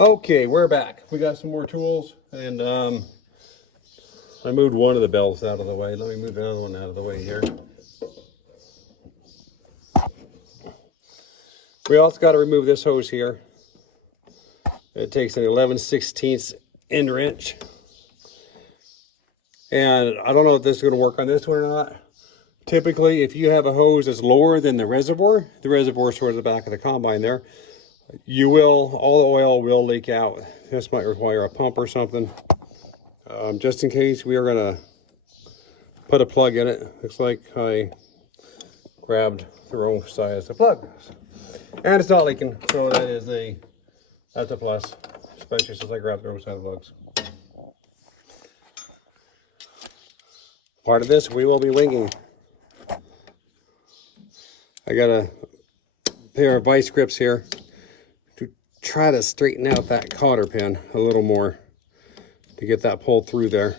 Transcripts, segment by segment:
Okay, we're back. We got some more tools, and I moved one of the belts out of the way. Let me move the other one out of the way here. We also got to remove this hose here. It takes an 11/16 end wrench. And I don't know if this is going to work on this one or not. Typically, if you have a hose that's lower than the reservoir is towards the back of the combine there, all the oil will leak out. This might require a pump or something. Just in case, we are going to put a plug in it. Looks like I grabbed the wrong size of plug. And it's not leaking, so that's a plus, especially since I grabbed the wrong size of plugs. Part of this we will be winging. I got a pair of vice grips here to try to straighten out that cotter pin a little more to get that pulled through there.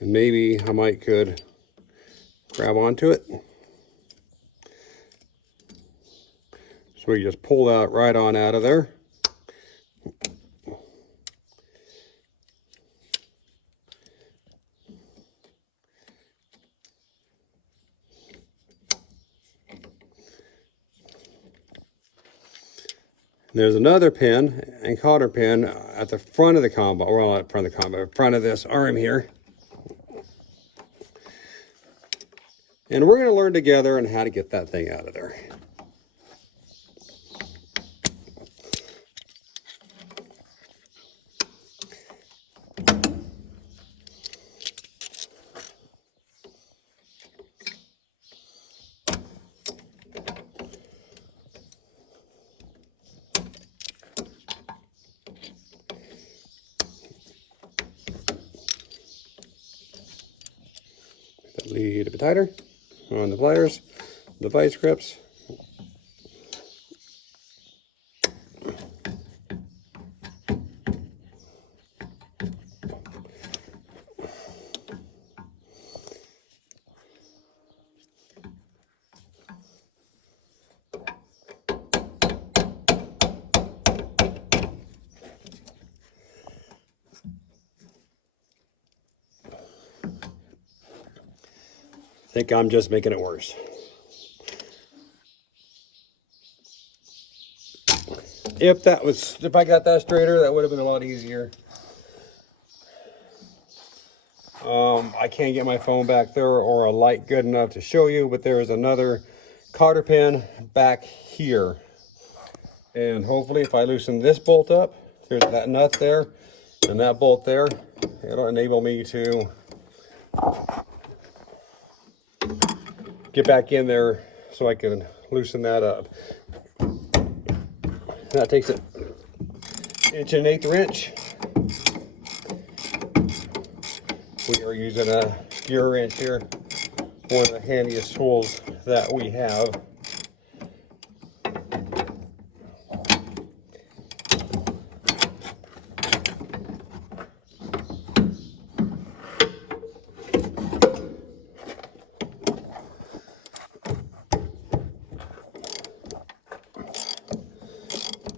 And maybe I could grab onto it. So we just pull that right on out of there. There's another pin and cotter pin at the front of the combine, well, not front of the combine, front of this arm here. And we're going to learn together on how to get that thing out of there. Lead a bit tighter on the pliers, the vice grips. I think I'm just making it worse. If I got that straighter, that would have been a lot easier. I can't get my phone back there or a light good enough to show you, but there is another cotter pin back here. And hopefully if I loosen this bolt up, there's that nut there and that bolt there, it'll enable me to get back in there so I can loosen that up. That takes an 1.8" wrench. We are using a Deere wrench here, one of the handiest tools that we have.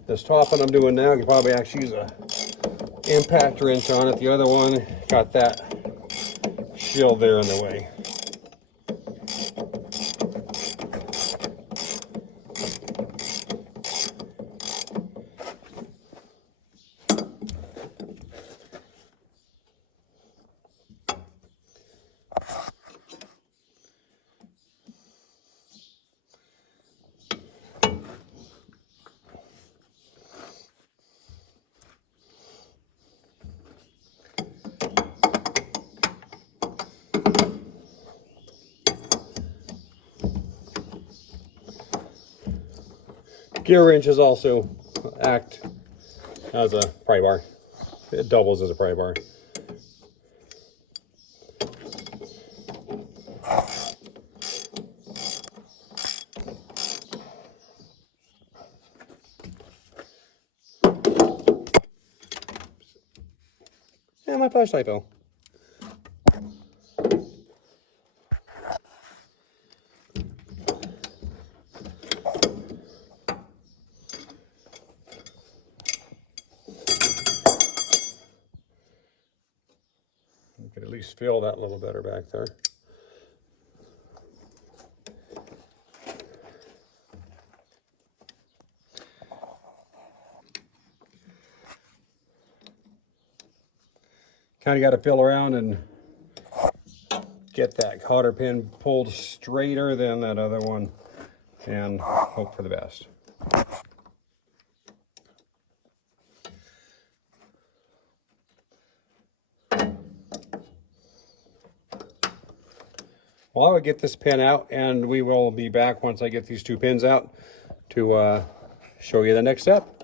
This top one I'm doing now, you can probably actually use a impact wrench on it. The other one got that shield there in the way. Gear wrenches also act as a pry bar. It doubles as a pry bar. And my flashlight fell. least feel that a little better back there. Kind of got to feel around and get that cotter pin pulled straighter than that other one and hope for the best. Well, I would get this pin out, and we will be back once I get these two pins out to show you the next step.